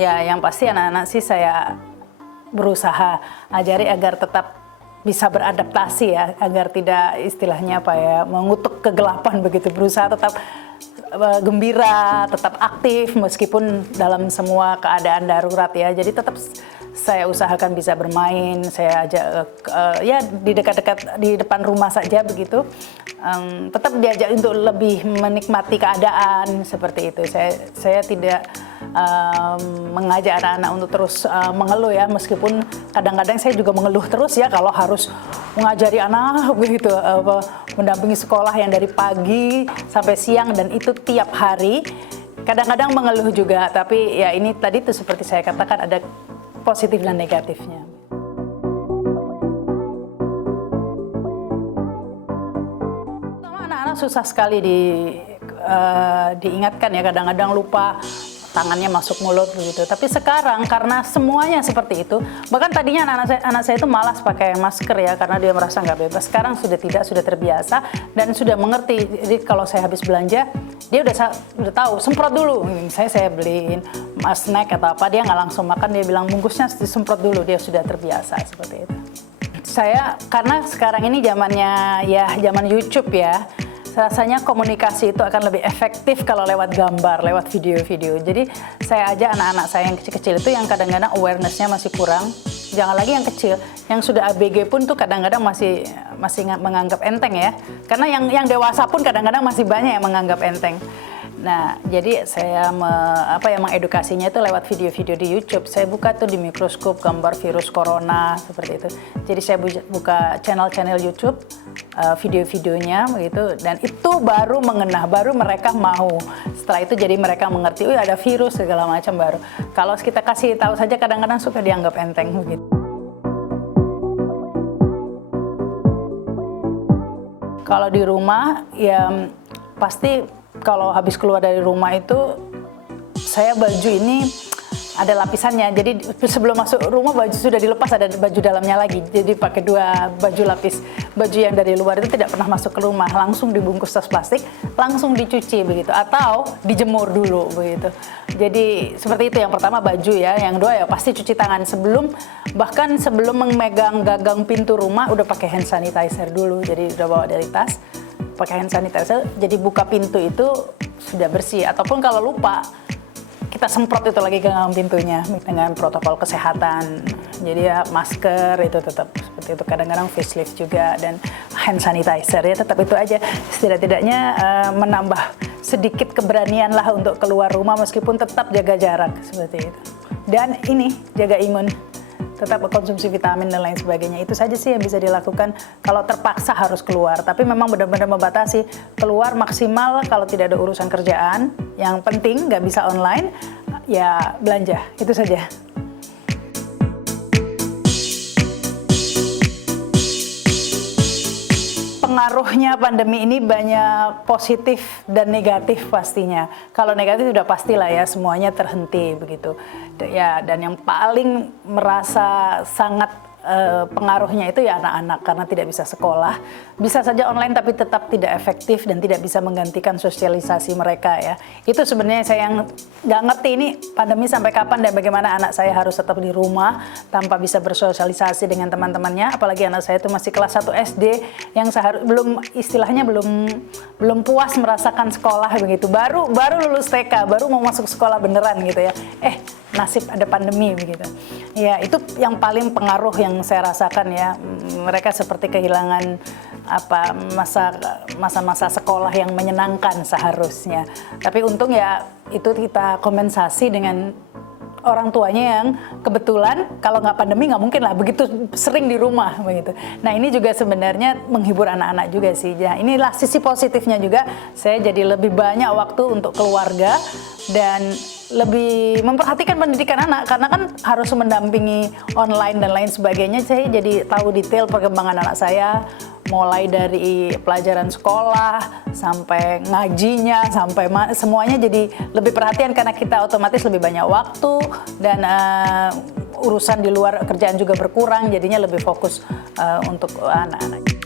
Ya, yang pasti anak-anak sih saya berusaha ajari agar tetap bisa beradaptasi ya, agar tidak istilahnya apa ya, mengutuk kegelapan begitu, berusaha tetap gembira, tetap aktif meskipun dalam semua keadaan darurat ya. Jadi tetap saya usahakan bisa bermain, saya ajak ya di dekat-dekat di depan rumah saja begitu. Tetap diajak untuk lebih menikmati keadaan seperti itu. Saya tidak mengajak anak-anak untuk terus mengeluh ya, meskipun kadang-kadang saya juga mengeluh terus ya kalau harus mengajari anak begitu, mendampingi sekolah yang dari pagi sampai siang dan itu tiap hari. Kadang-kadang mengeluh juga, tapi ya ini tadi tuh seperti saya katakan ada positif dan negatifnya. Anak-anak susah sekali diingatkan ya, kadang-kadang lupa, tangannya masuk mulut begitu. Tapi sekarang karena semuanya seperti itu, bahkan tadinya anak saya itu malas pakai masker ya karena dia merasa nggak bebas. Sekarang sudah tidak, sudah terbiasa dan sudah mengerti. Jadi kalau saya habis belanja, dia udah tahu, semprot dulu. Saya beliin snack atau apa, dia nggak langsung makan, dia bilang bungkusnya disemprot dulu, dia sudah terbiasa seperti itu. Saya karena sekarang ini zamannya ya zaman YouTube ya, rasanya komunikasi itu akan lebih efektif kalau lewat gambar, lewat video-video. Jadi saya ajak anak-anak saya yang kecil-kecil itu yang kadang-kadang awareness-nya masih kurang. Jangan lagi yang kecil, yang sudah ABG pun tuh kadang-kadang masih menganggap enteng ya. Karena yang dewasa pun kadang-kadang masih banyak yang menganggap enteng. Nah, jadi saya mengedukasinya itu lewat video-video di YouTube. Saya buka tuh di mikroskop gambar virus corona seperti itu. Jadi saya buka channel-channel YouTube, video-videonya begitu, dan itu baru mengenah, baru mereka mau. Setelah itu jadi mereka mengerti, oh ada virus segala macam baru. Kalau kita kasih tahu saja kadang-kadang suka dianggap enteng begitu. Kalau di rumah ya pasti kalau habis keluar dari rumah itu saya baju ini ada lapisannya. Jadi sebelum masuk rumah baju sudah dilepas, ada baju dalamnya lagi. Jadi pakai dua baju lapis. Baju yang dari luar itu tidak pernah masuk ke rumah, langsung dibungkus tas plastik, langsung dicuci begitu atau dijemur dulu begitu. Jadi seperti itu, yang pertama baju ya, yang kedua ya pasti cuci tangan bahkan sebelum memegang gagang pintu rumah udah pakai hand sanitizer dulu. Jadi udah bawa dari tas, pakai hand sanitizer, jadi buka pintu itu sudah bersih. Ataupun kalau lupa, kita semprot itu lagi ke dalam pintunya dengan protokol kesehatan. Jadi ya masker itu tetap seperti itu, kadang-kadang facelift juga, dan hand sanitizer ya tetap itu aja. Setidak-tidaknya menambah sedikit keberanian lah untuk keluar rumah meskipun tetap jaga jarak seperti itu. Dan ini jaga imun, tetap konsumsi vitamin dan lain sebagainya. Itu saja sih yang bisa dilakukan kalau terpaksa harus keluar. Tapi memang benar-benar membatasi, keluar maksimal kalau tidak ada urusan kerjaan. Yang penting nggak bisa online, ya belanja. Itu saja. Pengaruhnya pandemi ini banyak positif dan negatif pastinya. Kalau negatif sudah pastilah ya, semuanya terhenti begitu. Ya, dan yang paling merasa sangat pengaruhnya itu ya anak-anak, karena tidak bisa sekolah. Bisa saja online tapi tetap tidak efektif dan tidak bisa menggantikan sosialisasi mereka ya. Itu sebenarnya saya yang nggak ngerti ini pandemi sampai kapan dan bagaimana anak saya harus tetap di rumah tanpa bisa bersosialisasi dengan teman-temannya. Apalagi anak saya itu masih kelas 1 SD yang belum puas merasakan sekolah begitu. Baru lulus TK, baru mau masuk sekolah beneran gitu ya. Nasib ada pandemi begitu. Ya, itu yang paling pengaruh yang saya rasakan ya. Mereka seperti kehilangan masa-masa sekolah yang menyenangkan seharusnya. Tapi untung ya itu kita kompensasi dengan orang tuanya yang kebetulan kalau nggak pandemi nggak mungkin lah begitu sering di rumah begitu. Nah, ini juga sebenarnya menghibur anak-anak juga sih. Nah, inilah sisi positifnya juga, saya jadi lebih banyak waktu untuk keluarga dan lebih memperhatikan pendidikan anak, karena kan harus mendampingi online dan lain sebagainya. Saya jadi tahu detail perkembangan anak saya, mulai dari pelajaran sekolah sampai ngajinya, sampai semuanya jadi lebih perhatian karena kita otomatis lebih banyak waktu dan urusan di luar kerjaan juga berkurang, jadinya lebih fokus untuk anak-anak.